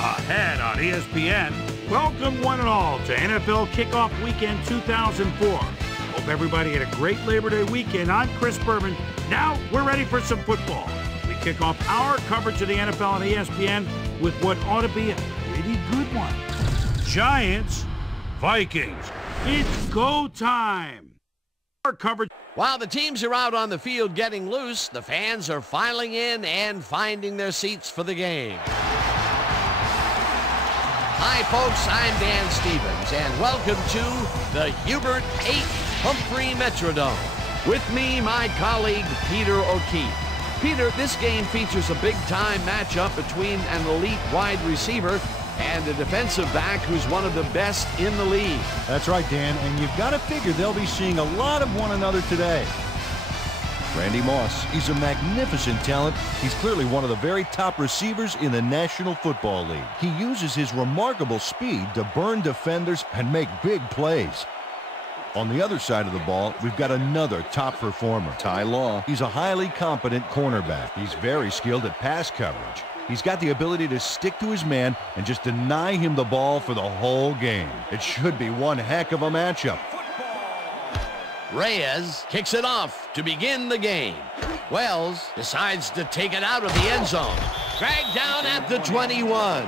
Ahead on ESPN, welcome one and all to NFL Kickoff Weekend 2004. Hope everybody had a great Labor Day weekend. I'm Chris Berman. Now we're ready for some football. We kick off our coverage of the NFL on ESPN with what ought to be a pretty good one. Giants, Vikings. It's go time. Our coverage. While the teams are out on the field getting loose, the fans are filing in and finding their seats for the game. Hi, folks. I'm Dan Stevens, and welcome to the Hubert H. Humphrey Metrodome. With me, my colleague, Peter O'Keefe. Peter, this game features a big-time matchup between an elite wide receiver and a defensive back who's one of the best in the league. That's right, Dan, and you've got to figure they'll be seeing a lot of one another today. Randy Moss, he's a magnificent talent. He's clearly one of the very top receivers in the National Football League. He uses his remarkable speed to burn defenders and make big plays. On the other side of the ball, we've got another top performer, Ty Law. He's a highly competent cornerback. He's very skilled at pass coverage. He's got the ability to stick to his man and just deny him the ball for the whole game. It should be one heck of a matchup. Reyes kicks it off to begin the game. Wells decides to take it out of the end zone. Dragged down at the 21.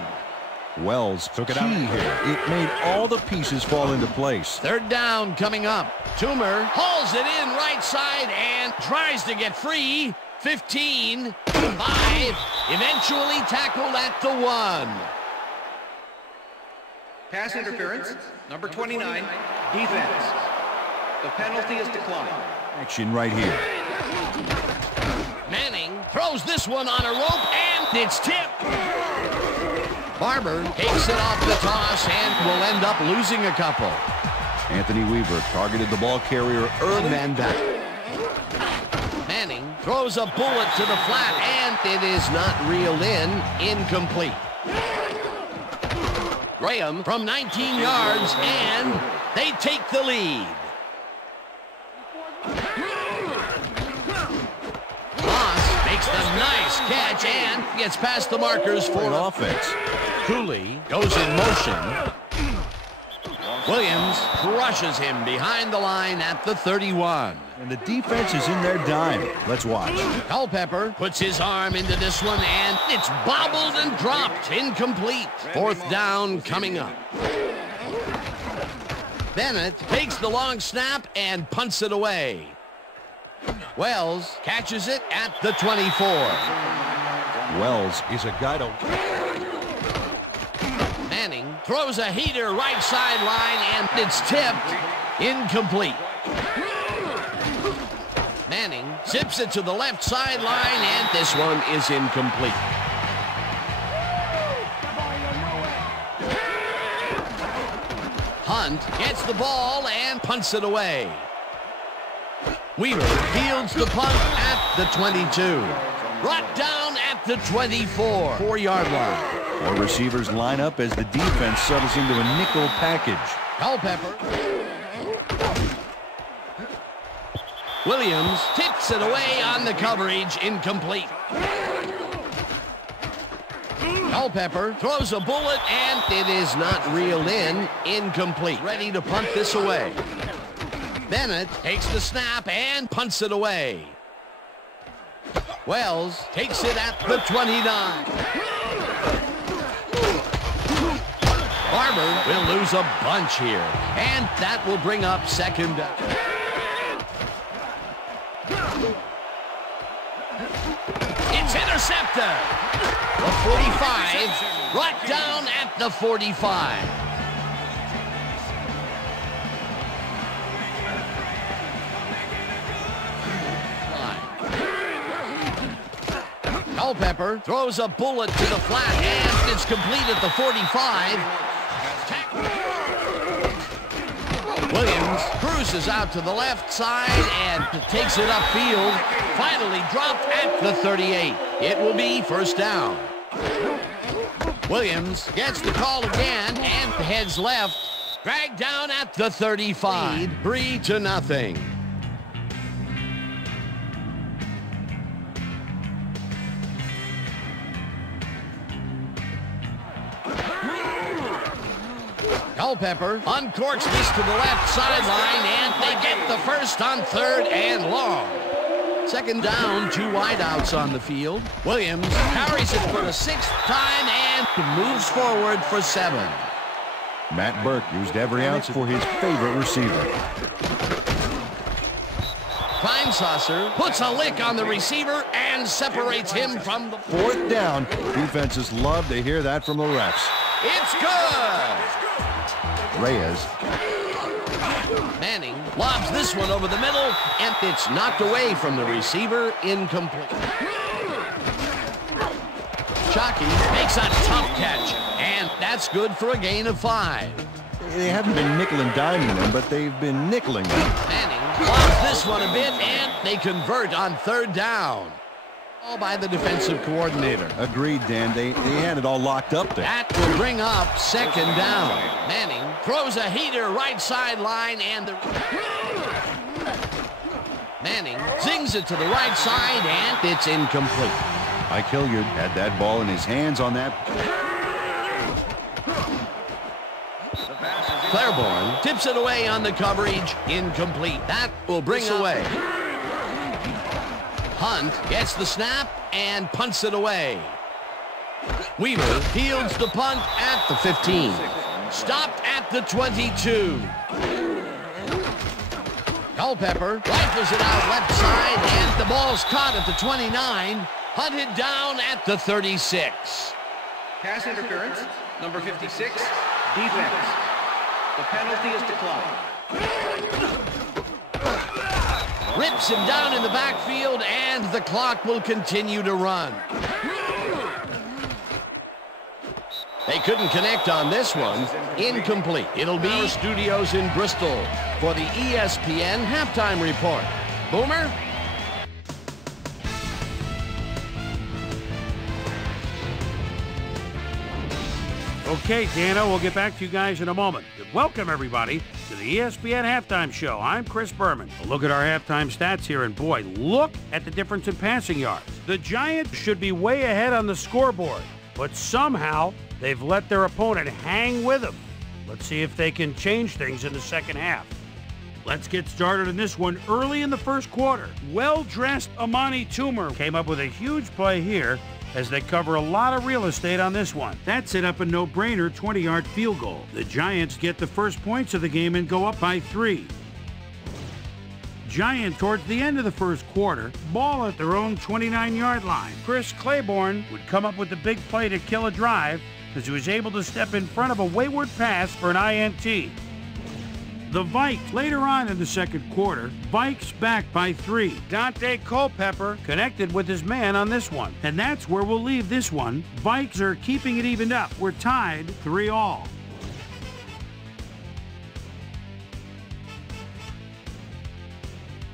Wells took it out here. It made all the pieces fall into place. Third down coming up. Toomer hauls it in right side and tries to get free. 15, 5, eventually tackled at the 1. Pass interference, number 29, defense. The penalty is declined. Action right here. Manning throws this one on a rope, and it's tipped. Barber takes it off the toss and will end up losing a couple. Anthony Weaver targeted the ball carrier early. Man back. Manning throws a bullet to the flat, and it is not reeled in. Incomplete. Graham from 19 yards, and they take the lead. Moss makes the nice catch and gets past the markers for an offense. Cooley goes in motion. Williams crushes him behind the line at the 31. And the defense is in their dime. Let's watch. Culpepper puts his arm into this one, and it's bobbled and dropped. Incomplete. Fourth down coming up. Bennett takes the long snap and punts it away. Wells catches it at the 24. Wells is a guy to... Manning throws a heater right sideline, and it's tipped. Incomplete. Manning zips it to the left sideline, and this one is incomplete. Hunt gets the ball and punts it away. Weaver fields the punt at the 22. Brought down at the 24. 4-yard line. Our receivers line up as the defense settles into a nickel package. Culpepper. Williams tips it away on the coverage. Incomplete. Culpepper throws a bullet, and it is not reeled in. Incomplete. Ready to punt this away. Bennett takes the snap and punts it away. Wells takes it at the 29. Barber will lose a bunch here, and that will bring up second down. It's It's intercepted. The 45 brought down at the 45. Culpepper throws a bullet to the flat, and it's complete at the 45. Williams cruises out to the left side and takes it upfield. Finally dropped at the 38. It will be first down. Williams gets the call again and heads left. Dragged down at the 35. 3-0. Culpepper uncorks this to the left sideline, and they get the first on 3rd and long. Second down, 2 wideouts on the field. Williams carries it for the 6th time and moves forward for 7. Matt Burke used every ounce for his favorite receiver. Kleinsasser puts a lick on the receiver and separates him from the 4th down. Defenses love to hear that from the refs. It's good. Reyes. Manning lobs this one over the middle, and it's knocked away from the receiver, incomplete. Shockey makes a tough catch, and that's good for a gain of 5. They haven't been nickel and diming them, but they've been nickeling them. Manning lobs this one a bit, and they convert on 3rd down. All by the defensive coordinator. Agreed, Dan. They had it all locked up there. That will bring up 2nd down. Manning throws a heater right sideline, and the Manning zings it to the right side, and it's incomplete. Mike Hilliard had that ball in his hands on that. Claiborne tips it away on the coverage. Incomplete. That will bring away. Hunt gets the snap and punts it away. Weaver fields the punt at the 15. Stopped at the 22. Culpepper rifles it out left side, and the ball's caught at the 29. Hunted down at the 36. Pass interference, number 56, defense. The penalty is declined. Rips him down in the backfield, and the clock will continue to run. They couldn't connect on this one. Incomplete. It'll be our studios in Bristol for the ESPN halftime report. Boomer? Okay, Dano, we'll get back to you guys in a moment. Welcome, everybody, to the ESPN Halftime Show. I'm Chris Berman. A look at our halftime stats here, and boy, look at the difference in passing yards. The Giants should be way ahead on the scoreboard, but somehow they've let their opponent hang with them. Let's see if they can change things in the second half. Let's get started in this one early in the first quarter. Well-dressed Amani Toomer came up with a huge play here as they cover a lot of real estate on this one. That set up a no-brainer 20-yard field goal. The Giants get the first points of the game and go up by 3. Giants, towards the end of the first quarter, ball at their own 29-yard line. Chris Claiborne would come up with the big play to kill a drive as he was able to step in front of a wayward pass for an INT. The Vikes, later on in the second quarter, Vikes back by 3. Dante Culpepper connected with his man on this one. And that's where we'll leave this one. Vikes are keeping it evened up. We're tied 3-all.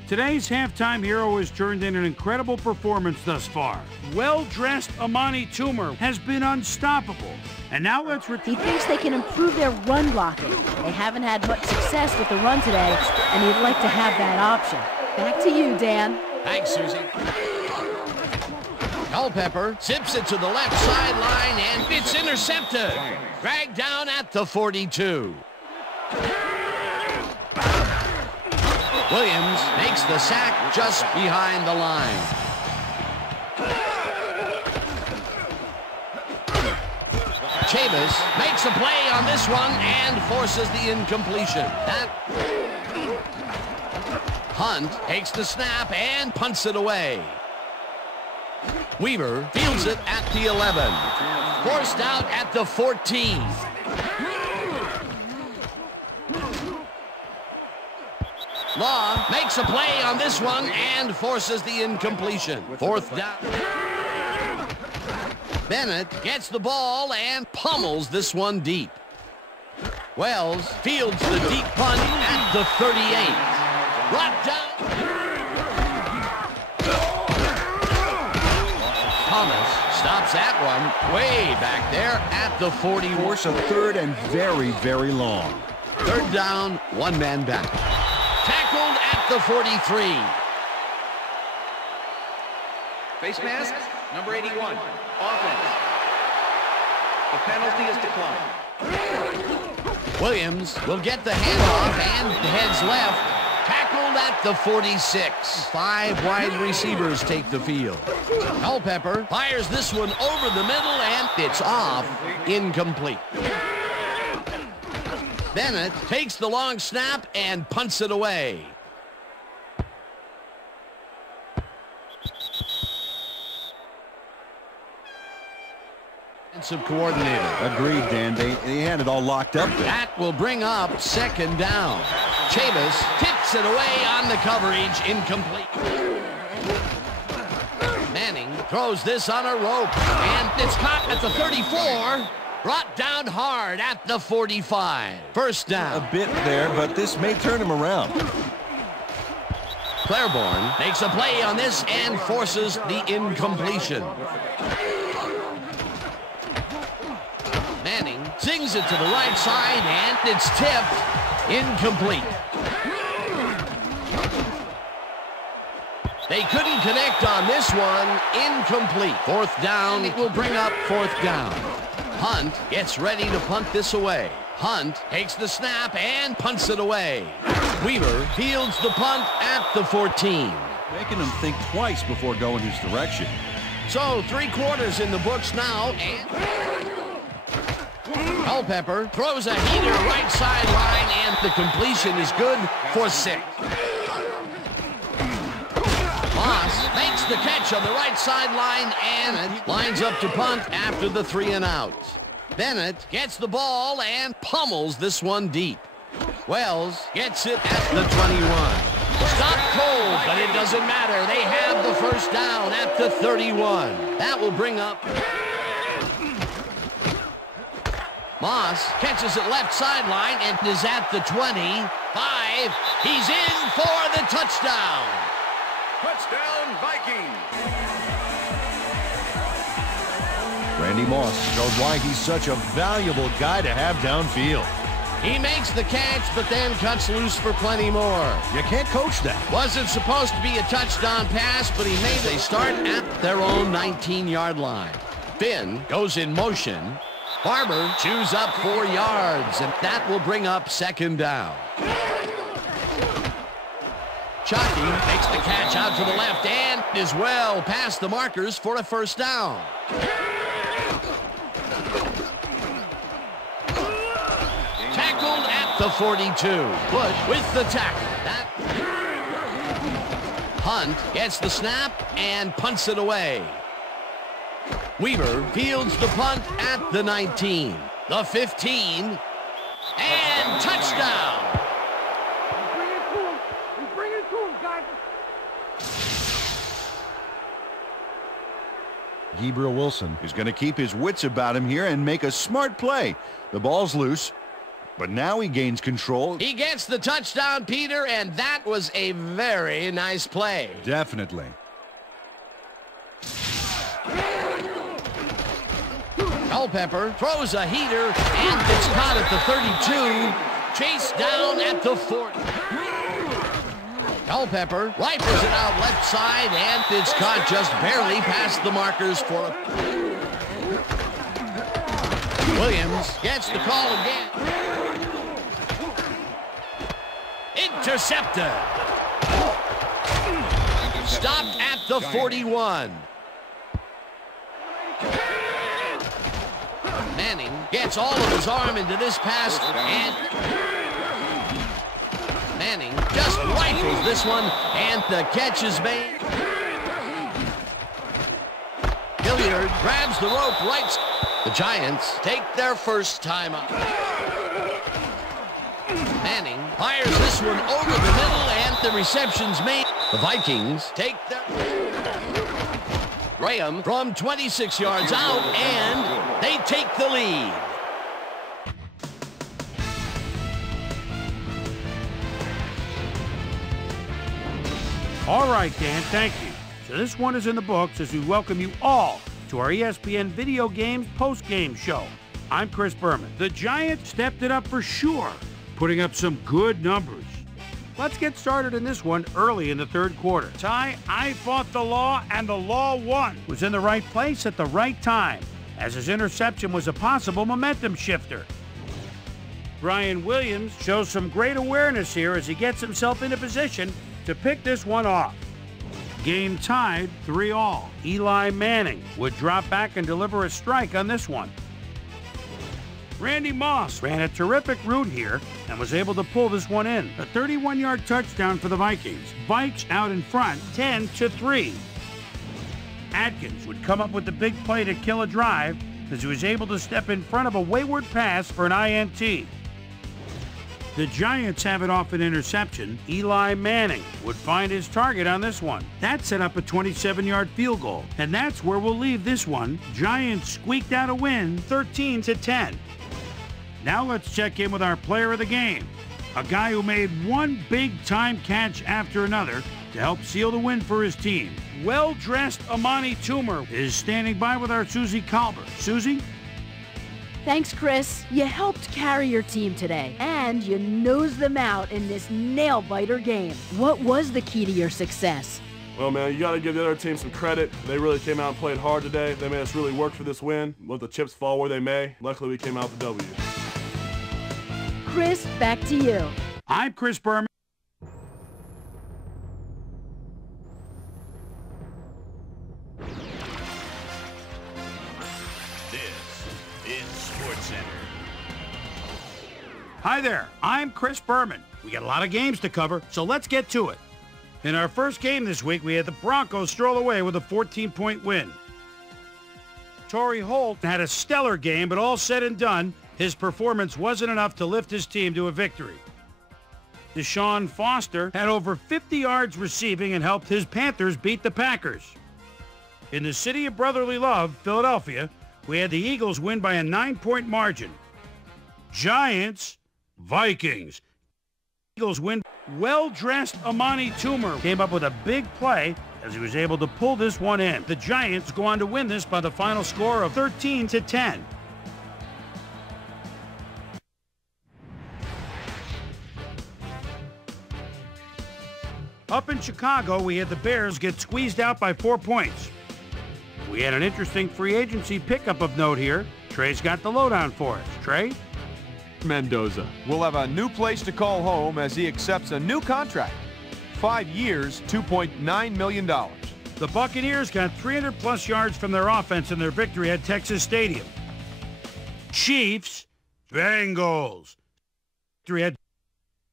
Today's halftime hero has turned in an incredible performance thus far. Well-dressed Amani Toomer has been unstoppable. And now let's He thinks they can improve their run blocking. They haven't had much success with the run today, and he'd like to have that option. Back to you, Dan. Thanks, Susie. Culpepper zips it to the left sideline, and it's intercepted. Dragged down at the 42. Williams makes the sack just behind the line. Chavis makes a play on this one and forces the incompletion. Hunt takes the snap and punts it away. Weaver fields it at the 11. Forced out at the 14. Law makes a play on this one and forces the incompletion. Fourth down. Bennett gets the ball and pummels this one deep. Wells fields the deep punt at the 38. Brought down. Thomas stops that one way back there at the 40. Force a third and very, very long. Third down, one man back. Tackled at the 43. Face mask, number 81, offense. The penalty is declined. Williams will get the handoff and heads left. Tackled at the 46. 5 wide receivers take the field. Culpepper fires this one over the middle and it's off. Incomplete. Bennett takes the long snap and punts it away. Defensive coordinator. Agreed, Dan. They had it all locked up there. That will bring up second down. Chavis tips it away on the coverage. Incomplete. Manning throws this on a rope. And it's caught at the 34. Brought down hard at the 45. First down. A bit there, but this may turn him around. Claiborne makes a play on this and forces the incompletion. Manning sings it to the right side, and it's tipped. Incomplete. They couldn't connect on this one. Incomplete. Fourth down. It will bring up fourth down. Hunt gets ready to punt this away. Hunt takes the snap and punts it away. Weaver fields the punt at the 14. Making him think twice before going his direction. So 3 quarters in the books now, and Culpepper throws a heater right sideline, and the completion is good for 6. Moss makes the catch on the right sideline and it lines up to punt after the 3 and out. Bennett gets the ball and pummels this one deep. Wells gets it at the 21. Stopped cold, but it doesn't matter. They have the first down at the 31. That will bring up. Moss catches it left sideline and is at the 25. He's in for the touchdown. Touchdown, Vikings! Randy Moss shows why he's such a valuable guy to have downfield. He makes the catch, but then cuts loose for plenty more. You can't coach that. Wasn't supposed to be a touchdown pass, but he made they start at their own 19-yard line. Finn goes in motion. Barber chews up 4 yards, and that will bring up second down. Chucky makes the catch out to the left and is well past the markers for a first down. Tackled at the 42. Bush with the tackle. Hunt gets the snap and punts it away. Weaver fields the punt at the 19. The 15. And touchdown. Gabriel Wilson is going to keep his wits about him here and make a smart play. The ball's loose, but now he gains control. He gets the touchdown, Peter, and that was a very nice play. Definitely. Culpepper throws a heater, and it's caught at the 32. Chased down at the 40. Culpepper rifles it out left side, and it's caught just barely past the markers for a... Williams gets the call again. Intercepted. Stopped at the 41. Manning gets all of his arm into this pass, and Manning just rifles this one, and the catch is made. cleared, grabs the rope right. The Giants take their first time out. Manning fires this one over the middle, and the reception's made. The Vikings take their... Graham from 26 yards out, and they take the lead. All right, Dan, thank you. So this one is in the books as we welcome you all to our ESPN Video Games post-game show. I'm Chris Berman. The Giants stepped it up for sure, putting up some good numbers. Let's get started in this one early in the third quarter. Ty, I fought the law, and the law won. Was in the right place at the right time, as his interception was a possible momentum shifter. Brian Williams shows some great awareness here as he gets himself into position to pick this one off. Game tied 3-all. Eli Manning would drop back and deliver a strike on this one. Randy Moss ran a terrific route here and was able to pull this one in. A 31-yard touchdown for the Vikings. Vikes out in front, 10-3. Atkins would come up with the big play to kill a drive as he was able to step in front of a wayward pass for an INT. The Giants have it off an interception. Eli Manning would find his target on this one. That set up a 27-yard field goal, and that's where we'll leave this one. Giants squeaked out a win, 13-10. Now let's check in with our player of the game, a guy who made one big-time catch after another to help seal the win for his team. Well-dressed Amani Toomer is standing by with our Susie Kalber. Susie? Thanks, Chris. You helped carry your team today, and you nosed them out in this nail-biter game. What was the key to your success? Well, man, you got to give the other team some credit. They really came out and played hard today. They made us really work for this win. Let the chips fall where they may. Luckily, we came out with the W. Chris, back to you. I'm Chris Berman. Hi there, I'm Chris Berman. We got a lot of games to cover, so let's get to it. In our first game this week, we had the Broncos stroll away with a 14-point win. Torrey Holt had a stellar game, but all said and done, his performance wasn't enough to lift his team to a victory. Deshaun Foster had over 50 yards receiving and helped his Panthers beat the Packers. In the city of brotherly love, Philadelphia, we had the Eagles win by a 9-point margin. Giants, Vikings. Eagles win. Well-dressed Amani Toomer came up with a big play as he was able to pull this one in. The Giants go on to win this by the final score of 13-10. Up in Chicago, we had the Bears get squeezed out by 4 points. We had an interesting free agency pickup of note here. Trey's got the lowdown for us. Trey? Mendoza will have a new place to call home as he accepts a new contract. 5 years, $2.9 million. The Buccaneers got 300-plus yards from their offense in their victory at Texas Stadium. Chiefs, Bengals. Victory at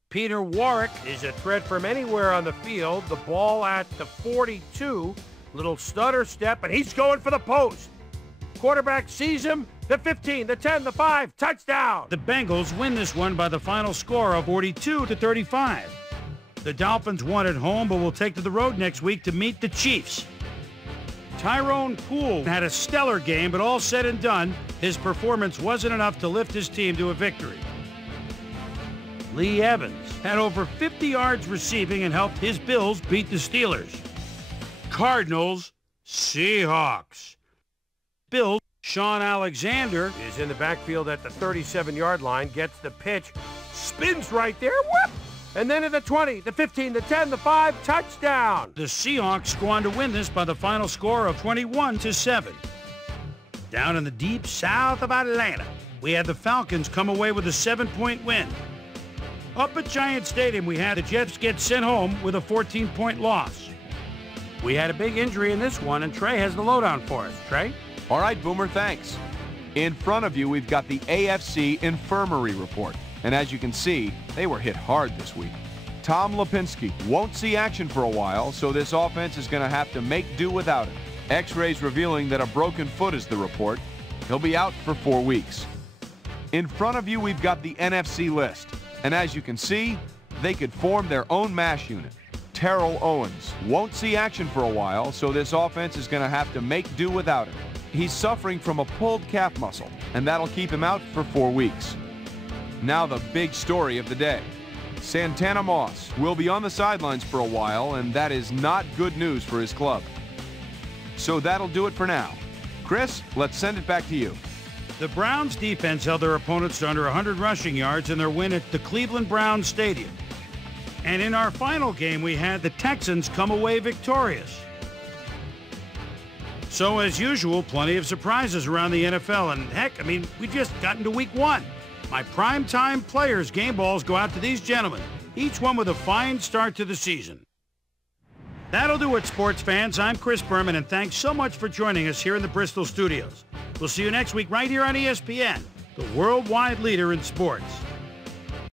Peter Warwick is a threat from anywhere on the field. The ball at the 42. Little stutter step, and he's going for the post. Quarterback sees him. The 15, the 10, the 5, touchdown! The Bengals win this one by the final score of 42-35. The Dolphins won at home, but will take to the road next week to meet the Chiefs. Tyrone Poole had a stellar game, but all said and done, his performance wasn't enough to lift his team to a victory. Lee Evans had over 50 yards receiving and helped his Bills beat the Steelers. Cardinals, Seahawks. Bills. Sean Alexander is in the backfield at the 37-yard line, gets the pitch, spins right there, whoop! And then at the 20, the 15, the 10, the 5, touchdown! The Seahawks go on to win this by the final score of 21-7. Down in the deep south of Atlanta, we had the Falcons come away with a 7-point win. Up at Giant Stadium, we had the Jets get sent home with a 14-point loss. We had a big injury in this one, and Trey has the lowdown for us. Trey? All right, Boomer, thanks. In front of you, we've got the AFC Infirmary Report. And as you can see, they were hit hard this week. Tom Lipinski won't see action for a while, so this offense is going to have to make do without him. X-rays revealing that a broken foot is the report. He'll be out for 4 weeks. In front of you, we've got the NFC list. And as you can see, they could form their own mash unit. Terrell Owens won't see action for a while, so this offense is going to have to make do without him. He's suffering from a pulled calf muscle, and that'll keep him out for 4 weeks. Now the big story of the day. Santana Moss will be on the sidelines for a while, and that is not good news for his club. So that'll do it for now. Chris, let's send it back to you. The Browns defense held their opponents to under 100 rushing yards in their win at the Cleveland Browns Stadium. And in our final game, we had the Texans come away victorious. So as usual, plenty of surprises around the NFL. And heck, we just got into week 1. My primetime players' game balls go out to these gentlemen, each one with a fine start to the season. That'll do it, sports fans. I'm Chris Berman, and thanks so much for joining us here in the Bristol studios. We'll see you next week right here on ESPN, the worldwide leader in sports.